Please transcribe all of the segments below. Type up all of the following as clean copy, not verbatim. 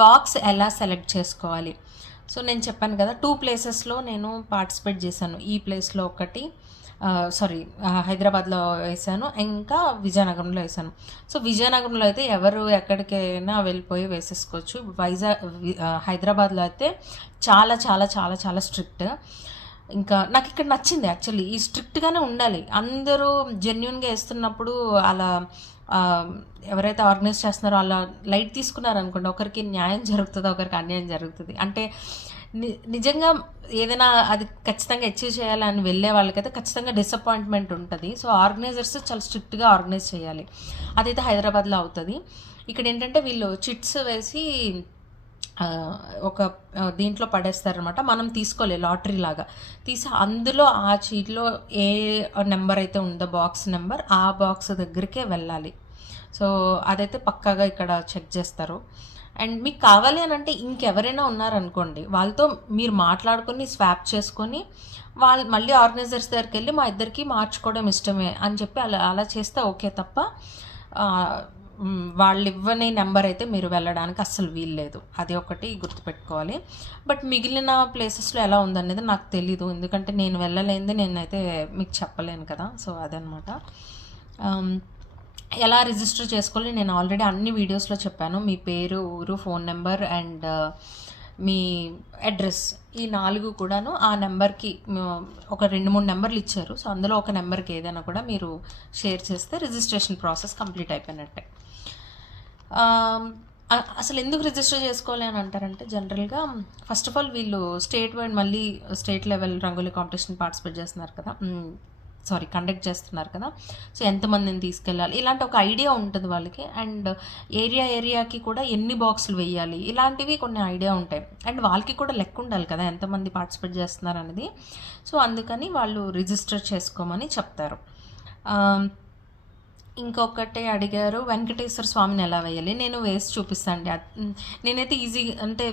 Box ఎలా select చేసుకోవాలి. So నేను చెప్పాను కదా 2 ప్లేసెస్లో నేను పార్టిసిపేట్ చేశాను. ఈ ప్లేస్లో ఒకటి హైదరాబాద్లో వేసాను, ఇంకా విజయనగరంలో వేసాను. సో విజయనగరంలో అయితే ఎవరు ఎక్కడికైనా వెళ్ళిపోయి వేసేసుకోవచ్చు. హైదరాబాద్లో అయితే చాలా చాలా చాలా చాలా స్ట్రిక్ట్. ఇంకా నాకు ఇక్కడ నచ్చింది యాక్చువల్లీ, ఈ స్ట్రిక్ట్గానే ఉండాలి. అందరూ జెన్యున్గా వేస్తున్నప్పుడు అలా ఎవరైతే ఆర్గనైజ్ చేస్తున్నారో అలా లైట్ తీసుకున్నారనుకోండి, ఒకరికి న్యాయం జరుగుతుంది, ఒకరికి అన్యాయం జరుగుతుంది. అంటే నిజంగా ఏదైనా అది ఖచ్చితంగా అచీవ్ చేయాలని వెళ్ళే వాళ్ళకైతే ఖచ్చితంగా డిసప్పాయింట్మెంట్ ఉంటుంది. సో ఆర్గనైజర్స్ చాలా స్ట్రిక్ట్గా ఆర్గనైజ్ చేయాలి. అదైతే హైదరాబాద్లో అవుతుంది. ఇక్కడ ఏంటంటే వీళ్ళు చిట్స్ వేసి ఒక దీంట్లో పడేస్తారనమాట. మనం తీసుకోలే, లాటరీ లాగా తీసి అందులో ఆ చీట్లో ఏ నెంబర్ అయితే ఉందో బాక్స్ నెంబర్, ఆ బాక్స్ దగ్గరికే వెళ్ళాలి. సో అదైతే పక్కాగా ఇక్కడ చెక్ చేస్తారు. అండ్ మీకు కావాలి అని అంటే ఇంకెవరైనా ఉన్నారనుకోండి, వాళ్ళతో మీరు మాట్లాడుకొని స్వాప్ చేసుకొని వాళ్ళు మళ్ళీ ఆర్గనైజర్స్ దగ్గరికి వెళ్ళి మా ఇద్దరికి మార్చుకోవడం ఇష్టమే అని చెప్పి అలా చేస్తే ఓకే తప్ప వాళ్ళు ఇవ్వని నెంబర్ అయితే మీరు వెళ్ళడానికి అస్సలు వీల్లేదు. అది ఒకటి గుర్తుపెట్టుకోవాలి. బట్ మిగిలిన ప్లేసెస్లో ఎలా ఉందనేది నాకు తెలీదు, ఎందుకంటే నేను వెళ్ళలేనిది నేనైతే మీకు చెప్పలేను కదా. సో అదనమాట. ఎలా రిజిస్టర్ చేసుకోవాలి నేను ఆల్రెడీ అన్ని వీడియోస్లో చెప్పాను. మీ పేరు, ఊరు, phone number and me address, ఈ 4 కూడాను ఆ నెంబర్కి ఒక 2-3 నెంబర్లు ఇచ్చారు. సో అందులో ఒక నెంబర్కి ఏదైనా కూడా మీరు షేర్ చేస్తే రిజిస్ట్రేషన్ ప్రాసెస్ కంప్లీట్ అయిపోయినట్టే. అసలు ఎందుకు రిజిస్టర్ చేసుకోవాలి అని అంటారంటే, జనరల్గా ఫస్ట్ ఆఫ్ ఆల్ వీళ్ళు స్టేట్ వైడ్ మళ్ళీ state level rangoli competition participate చేస్తున్నారు కదా, కండక్ట్ చేస్తున్నారు కదా. సో ఎంతమందిని తీసుకెళ్ళాలి ఇలాంటి ఒక ఐడియా ఉంటుంది వాళ్ళకి. అండ్ ఏరియాకి కూడా ఎన్ని బాక్సులు వేయాలి ఇలాంటివి కొన్ని ఐడియా ఉంటాయి. అండ్ వాళ్ళకి కూడా లెక్క ఉండాలి కదా ఎంతమంది పార్టిసిపేట్ చేస్తున్నారు అనేది. సో అందుకని వాళ్ళు రిజిస్టర్ చేసుకోమని చెప్తారు. ఇంకొకటి అడిగారు, వెంకటేశ్వర స్వామిని ఎలా వేయాలి. నేను వేసి చూపిస్తాను అండి. నేనైతే ఈజీ అంటే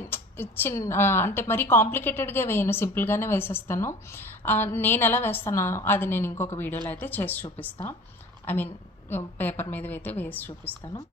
అంటే మరీ కాంప్లికేటెడ్గా వేయను, సింపుల్గానే వేసేస్తాను. నేను ఎలా వేస్తాను అది నేను ఇంకొక వీడియోలో అయితే చేసి చూపిస్తాను. ఐ మీన్ పేపర్ మీద అయితే వేసి చూపిస్తాను.